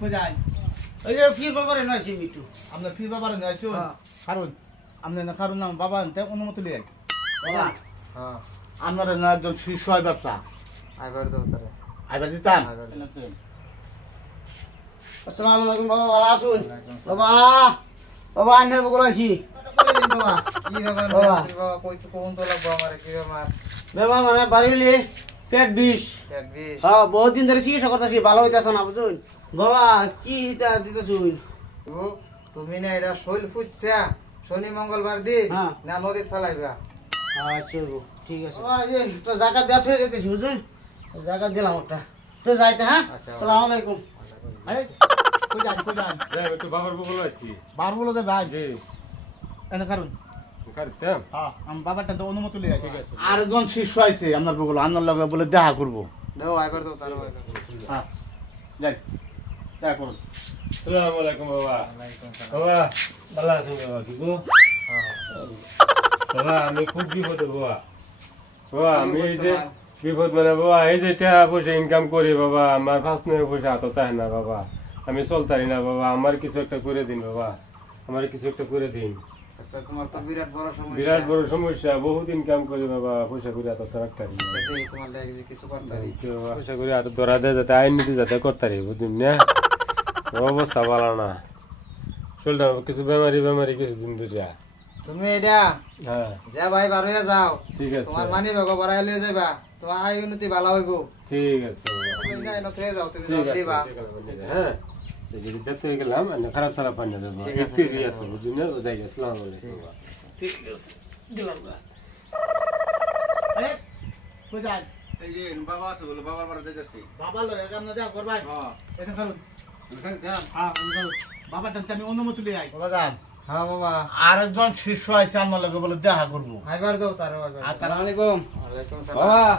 কোজাই এই যে ফির বাবারে নয়ছি মিটু আপনার ফির বাবারে নয়ছো কারণ আপনি না কারণ নাম বাবা আনতে অনুমতি লিয়ে বাবা হ্যাঁ আপনার না একজন শিশু আইবার চা আইবার দাও তারে আইবার দিতাম আসসালামু আলাইকুম বাবা ভালো আছুন বাবা বাবা আন্নের বকর আছি বাবা কি বাবা বাবা কই তো কোন তো লাগবো আমারে কি মাছ বাবা মানে বাড়িলি পেট বিষ পেট বিষ হ্যাঁ বহুত দিন ধরে চিকিৎসা করতেছি ভালো হইতাছ না বুঝুন বাবা কি হিতা দিতেছুন তুমি না এটা শৈল ফুটছা শনি মঙ্গলবার দিন হ্যাঁ। না নদীত ফেলাইবা আচ্ছা ঠিক আছে বাবা এই যে একটা জায়গা দেওয়া হয়ে যেতেছি বুঝুন জায়গা দিলাম একটা তো যাইতে হ্যাঁ আচ্ছা। আসসালামু আলাইকুম কোজাই একটু বাবার বগল আছি বার বলো যে ভাই জি এনে কারণ কাটতাম হ্যাঁ আমি বাবারটা তো অনুমতি লিয়ে ঠিক আছে আর একজন শিশু আইছে আপনার বগল আপনার লগে বলে দেখা করবো দাও আইবার দাও তারে হ্যাঁ যাই দেখা করুন আসসালামু আলাইকুম বাবা বাবা ভালো আছেন বাবা কি গো বাবা আমি খুব বিপদে বাবা বাবা আমি এই যে বিপদ মানে বাবা এই যে টাকা পয়সা ইনকাম করি বাবা আমার 5-9 পয়সা হাতে থাকে না বাবা আমি চলতারি না বাবা আমার কিছু একটা করে দিন বাবা আমার কিছু একটা করে দিন আচ্ছা তোমার তো বিরাট বড় সমস্যা বিরাট বড় সমস্যা বহুত ইনকাম করি বাবা পয়সা করে হাতে রাখতারি না দেখি তোমার লাগে যে কিছু করতারি পয়সা করে হাতে ধরা দেয় যাতে আইন নীতি যাতে করতারি বুঝুন না অবস্থা ভালো না শরীরটা কিছু বেমারি কিছু দিন ধরিয়া তুমি এটা হ্যাঁ যা ভাই বার হয়ে যাও ঠিক আছে তোমার মানি ভাগ বড়াই লয়ে যাবা তোমার আয় উন্নতি ভালো হইব ঠিক আছে তুমি না এনে থয়ে যাও তুমি ঠিক আছে দিবা হ্যাঁ এই যে দেখতে গেলাম খারাপ সারাপ পানি দেবো একটি আছে বুঝুন না যাই আসসালামু আলাইকুম ঠিক আছে গেলাম না কোজাই এই যে বাবা আছে বলে বাবার বাড়িতে যাচ্ছি বাবা লগে কাম না দেখা করবাই হ্যাঁ এনে কারণ এখানে যান হ্যাঁ বাবারটা আমি অনুমতি লিয়ে আই বাবা যান হ্যাঁ বাবা আর একজন শিশু আইছে আপনার লগে বলে দেখা করবো আইবার দাও তারে আইবার আর আসসালামু আলাইকুম ওয়ালাইকুম বাবা সালাম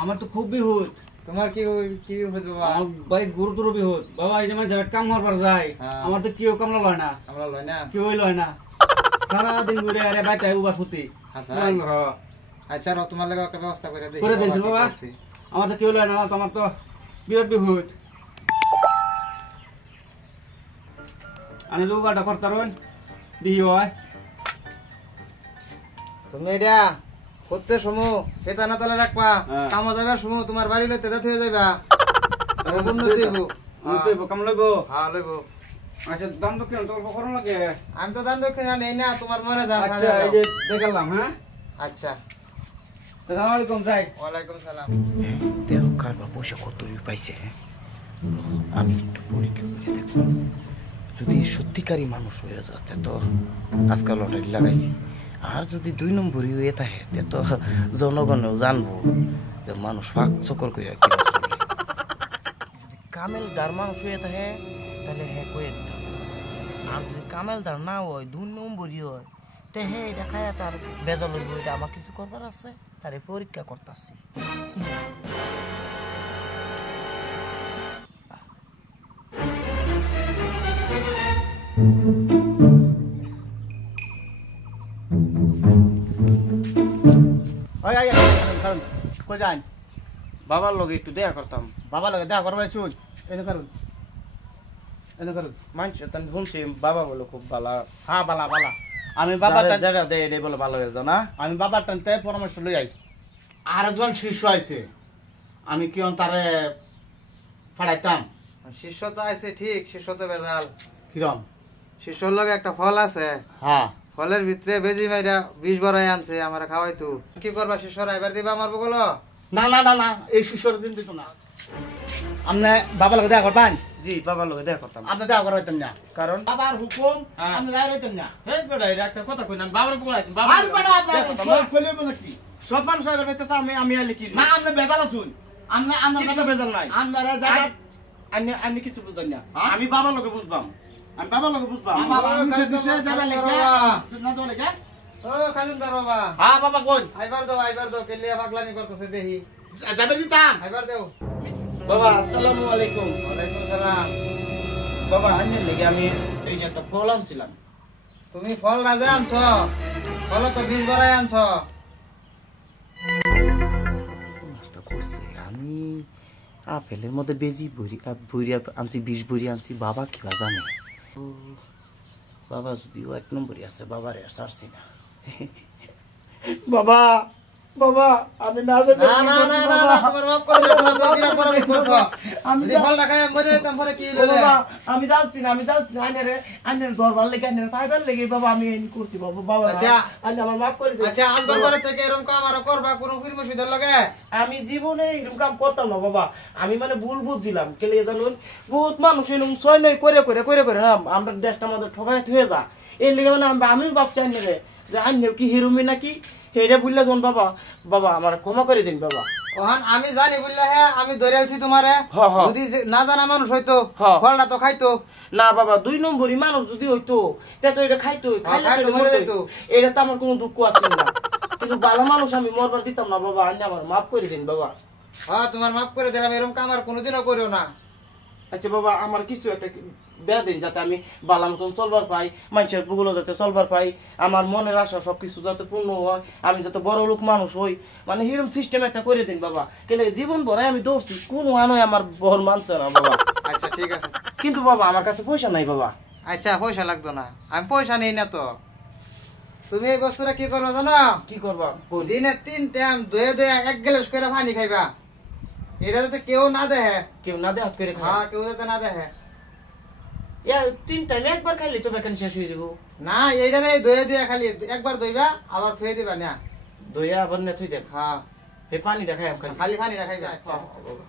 আমার তো খুব বিহুত তোমার কি কি হইছে বাবা আমার বাড়ি গুরুতর বিহুত বাবা এই যে মানে যারা কাম হওয়ার যায় হ্যাঁ। আমার তো কেউ কামলা লয় না আমরা লয় না কেউ লয় না সারাদিন ঘুরে আরে বাইতে উবা সুতি আচ্ছা আচ্ছা রো তোমার লাগে একটা ব্যবস্থা করে দেখি করে দিয়েছেন বাবা? কি করছি। আমার তো কেউ লয় না তোমার তো বিরাট বিহুত আমি লোকাটা করতারন দিই হয় তুমি এটা করতে সমু খেতা না তালে রাখবা হ্যাঁ। কামো যাবে সমু তোমার বাড়ি লইতে দাঁত হয়ে যাবা উন্নতি হইব কাম লইব হ্যাঁ লইব আচ্ছা দাম তো কেন তোর করো লাগে আমি তো দান দক্ষিণা নেই না তোমার মনে যা আচ্ছা এই যে দেখালাম হ্যাঁ আচ্ছা আসসালামু আলাইকুম যাই ওয়ালাইকুম সালাম দেখো কারবার পয়সা কত পাইছে আমি একটু পরীক্ষা করে দেখব যদি সত্যিকারই মানুষ হয়ে যায় তো আজকাল লটারি লাগাইছি আর যদি 2 নম্বরই হয়ে থাকে তো জনগণেও জানবো যে মানুষ ফাঁক চকর করে কি চলে যদি কামেলদার মানুষ হয়ে থাকে তাহলে হ্যাঁ কয়ে দিতাম আর যদি কামেলদার না হয় 2 নম্বরই হয় তো হ্যাঁ এটা খায়া তার বেজাল হইব এটা আমার কিছু করবার আছে তারে পরীক্ষা করতেছি ওই আই কারণ কোজাই বাবার লগে একটু দেখা করতাম বাবা লগে দেখা করবাই শুন এনে কারণ মানুষ আমি শুনছি বাবা বলে খুব ভালো হ্যাঁ বালা বালা আমি বাবারটা জায়গা দেয় এটাই বলে ভালো হয়েছে না আমি বাবার টানতে পরামর্শ লই আই আর একজন শিশু আইছে আমি কি তারে পাঠাইতাম শিষ্য তো আছে ঠিক শিষ্য তো বেজাল কিরম শিষ্যর লগে একটা ফল আছে হ্যাঁ ফলের ভিতরে বেজি মাইরা 20 বড়াই আনছে আমার খাওয়াই তো কি করবা শিষ্যর আইবার দিবা আমার বগল না না না না এই শিশুর দিন দিত না আপনি বাবা লগে দেখা করবেন জি বাবার লগে দেখা করতাম আপনি দেখা করবেন না কারণ বাবার হুকুম হ্যাঁ। আপনি দেখা হইতেন না এই বেটা এটা একটা কথা কই না বাবার বলে আইছি আর বেটা আপনার কইলে বলে কি সব মানুষ আইবার পাইতেছে আমি আলি কি না আপনি বেজাল আছুন আপনি আপনার কিছু বেজাল নাই আপনারা জায়গা আন্নি কিছু বুঝাই না হ্যাঁ? আমি বাবার লগে বুঝবাম আমি বাবার লগে বুঝবাম বাবা নিচে দিছে জায়গা লেখা না তো লেখা ও খাজুনদার বাবা হ্যাঁ বাবা কোন আইবার দাও কেলিয়া পাগলামি করতেছে দেখি যাবে দিতাম আইবার দাও বাবা আসসালামু আলাইকুম ওয়ালাইকুম সালাম বাবা আন্নি লেগে আমি এই যে একটা ফল আনছিলাম তুমি ফল রাজা আনছ ফল তো 20 বড়াই আনছ নষ্ট করছে আমি আপেলের মধ্যে বেজি ভরি আনছি 20 ভরি আনছি বাবা কি জানে বাবা যদিও 1 নম্বরই আছে বাবার আর ছাড়ছি না বাবা বাবা আমি না জানি না না না না না, তোমার মাফ করে দাও, তোমার তো বিরাট বড় ভুল করছো। আমি যদি ফল না খাই মরে যেতাম পরে কি হলো রে? বাবা আমি জানছি না আইনের দরবার লেগে আইনের ফাইবার লেগে বাবা আমি এই করছি বাবা বাবা আচ্ছা। আইন আমার মাফ করে দিন আচ্ছা আল দরবারে থেকে এরকম কাম আর করবা কোন ফির মুশিদের লগে? আমি জীবনে এরকম কাম করতাম না বাবা আমি মানে ভুল বুঝছিলাম কেলে জানুন বহুত মানুষ এরকম ছয় নয় করে না আমরা দেশটা আমাদের ঠকাই হয়ে যা এর লেগে মানে আমি ভাবছি আইনে যে আইনে কি হিরোমি নাকি এটা বুঝলে যখন বাবা বাবা আমার ক্ষমা করে দিন বাবা ওহান আমি জানি বললে হ্যাঁ আমি ধরেছি তোমারে হ্যাঁ, হ্যাঁ। যদি না জানা মানুষ হইতো হ্যাঁ। ফলটা তো খাইতো না বাবা 2 নম্বরই মানুষ যদি হইতো তে তো এটা খাইতো খাইলে খাইতো, তো মরে মরে যাইতো। এটা তো আমার কোনো দুঃখ আছে না কিন্তু ভালো মানুষ আমি মরবার দিতাম না বাবা আইনে আমার মাফ করে দিন বাবা হ্যাঁ তোমার মাফ করে দিলাম এরকম কাম আর কোনোদিনও করিও না আচ্ছা বাবা আমার কিছু একটা দেয়া দিন যাতে আমি বালা মতন চলবার পাই মানুষের পুগুলো যাতে চলবার পাই আমার মনের আশা সবকিছু যাতে পূর্ণ হয় আমি যাতে বড় লোক মানুষ হই মানে হিরম সিস্টেম একটা করে দিন বাবা কেন জীবন ভরে আমি দৌড়ছি কোন আনোয় আমার বহর মানছে না বাবা আচ্ছা ঠিক আছে কিন্তু বাবা আমার কাছে পয়সা নাই বাবা আচ্ছা পয়সা লাগতো না আমি পয়সা নেই না তো তুমি এই বস্তুটা কি করবো জানো কি করবা বল। দিনে 3 টাইম ধুয়ে 1 গ্লাস করে পানি খাইবা এটা যাতে কেউ না দেখে কেউ না দেহাত করে খা হ্যাঁ কেউ যাতে না দেখে 3 টাইম একবার খাইলে তো বেকান শেষ হয়ে যাবো না এইটা নেই ধুয়ে খালি একবার ধুইবা আবার ধুয়ে দিবা না দইয়া আবার না থুই দেব হ্যাঁ হে পানি খাই খালি খালি পানি রাখাই যায় আচ্ছা বাবা